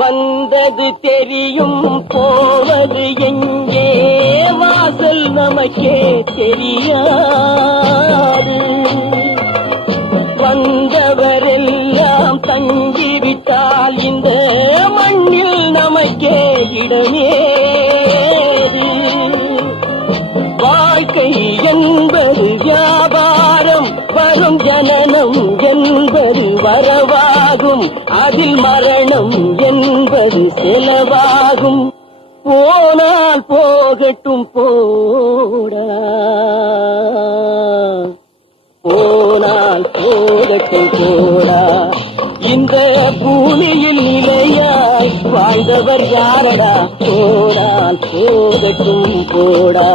வந்தது தெரியும் போவது எங்கே வாசல் நமக்கே தெரியாது. வந்தவரெல்லாம் தங்கிவிட்டால் இந்த மண்ணில் நமக்கே இடமேது. வாழ்க்கை என்பது வியாபாரம், வரும் ஜனனம் என்பது வரவாகும், அதில் மரணம் என்பது செலவாகும். போனால் போகட்டும் போடா, போனால் போகட்டும் போடா. இந்த பூமியில் நிலையாய் வாழ்ந்தவர் யாரடா? போனால் போகட்டும் போடா.